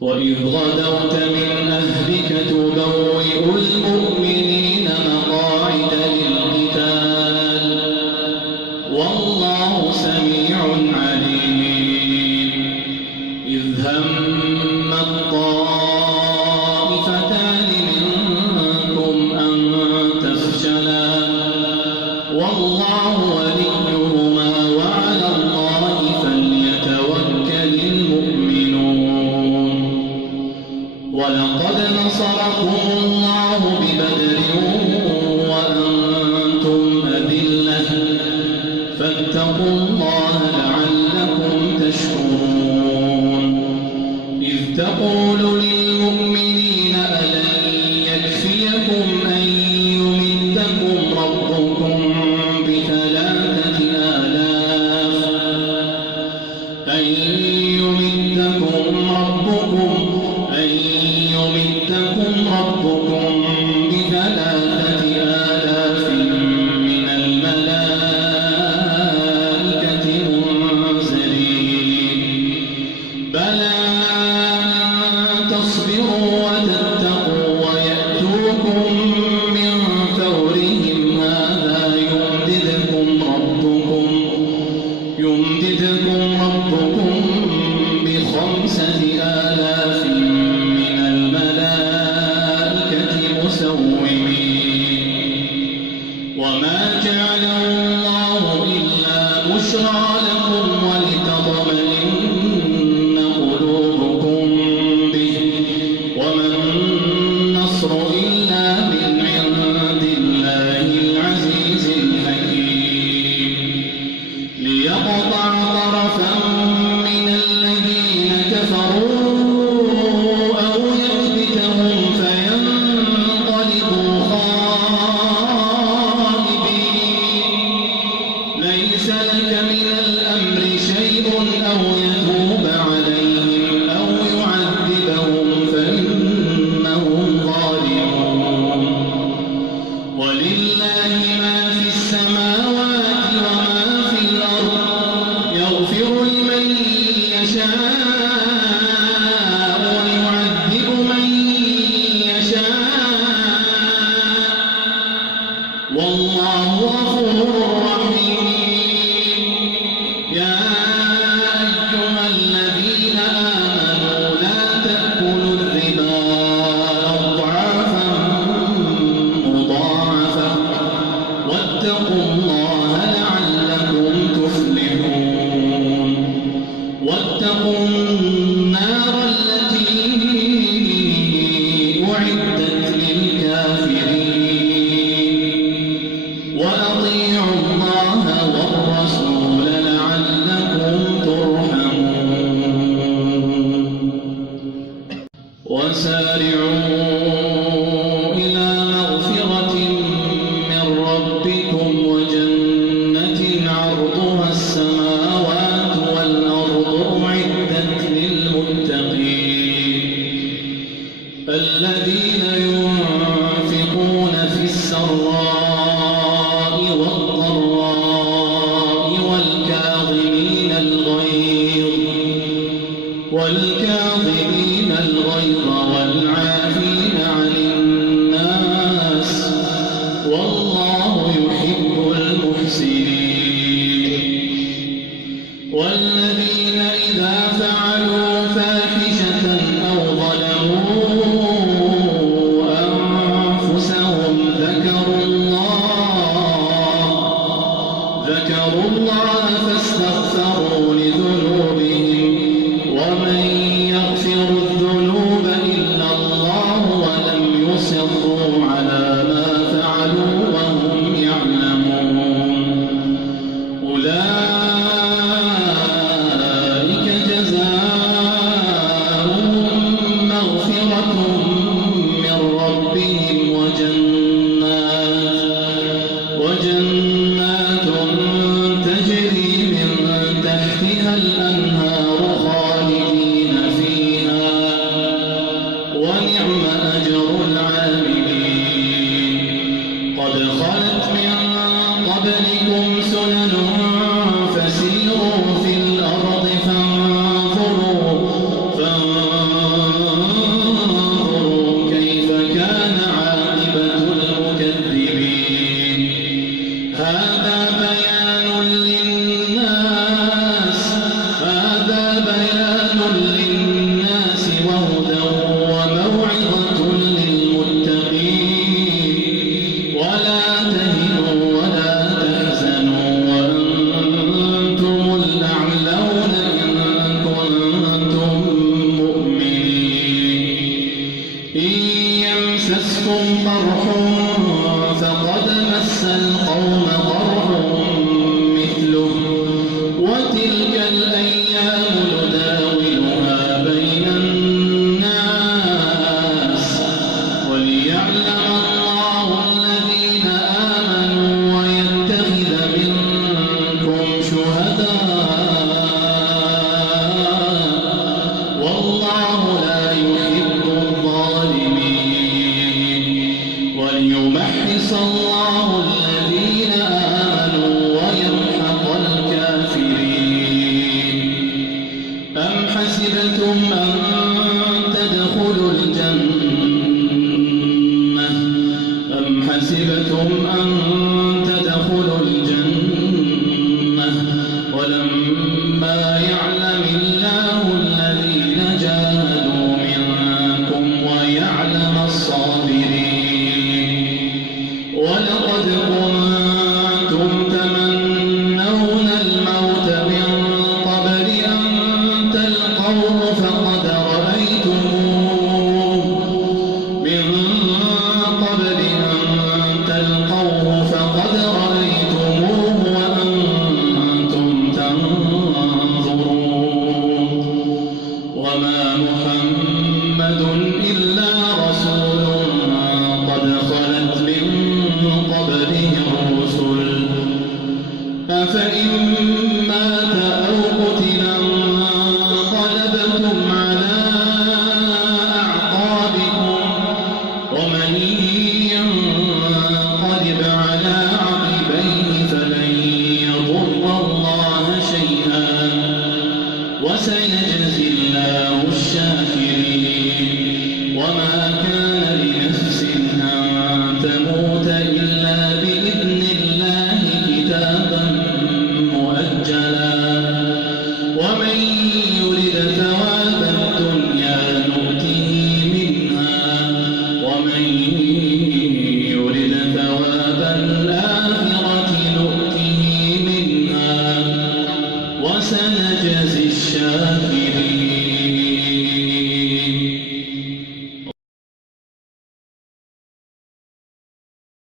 وإذ غدوت من أهلك تبوئ المؤمنين مقاعد للقتال والله سميع عليم. إذ هم الطائفتان منكم أن تفشلا والله وليهما وعلى الله فليتوكل المؤمنون. ولقد نصركم الله ببدر وأنتم أذلة فاتقوا الله لعلكم تشكرون. إذ تقول للمؤمنين ألن يكفيكم أن يمدكم ربكم بثلاثة آلاف من الملائكة منزلين. بلى إن تصبروا وتتقوا ويأتوكم من فورهم هذا يمددكم ربكم ب5,000 من الملائكة مسومين. وما جعله الله إلا بشرى لكم ولتطمئن قلوبكم به وما النصر إلا من عند الله العزيز الحكيم. ليقطع طرفا من الذين كفروا أو يكبتهم فينقلبوا خائبين. ليس لك من الأمر شيء أو يتوب عليهم أو يعذبهم فإنهم ظالمون. ولله ما في السماوات وما في الأرض يغفر لمن يشاء ويعذب من يشاء والله غفور رحيم. يا أيها الذين آمنوا لا تأكلوا الربا أضعافا مضاعفة واتقوا الله لعلكم تفلحون. واتقوا النار التي أعدت للكافرين. وأطيعوا الله والرسول لعلكم ترحمون. وسارعوا إلى مغفرة من ربكم وجنة عرضها السماوات والأرض أعدت للمتقين الذين ينفقون في السراء والضراء والكاظمين الغيظ والعافين مسكم قرح فقد مس القوم قرح مثله وتلك الأيام نداولها بين الناس وليعلم الله الذين آمنوا ويتخذ منكم شهداء والله لا يحب الظالمين وليمحص الله الذين آمنوا ويمحق الكافرين أم حسبتم أن تدخلوا الجنة ولما يعلم الله الذين جاهدوا منكم ويعلم الصابرين ولقد كنتم تمنون الموت من قبل أن تلقوه فقد رأيتموه وأنتم تنظرون وما محمد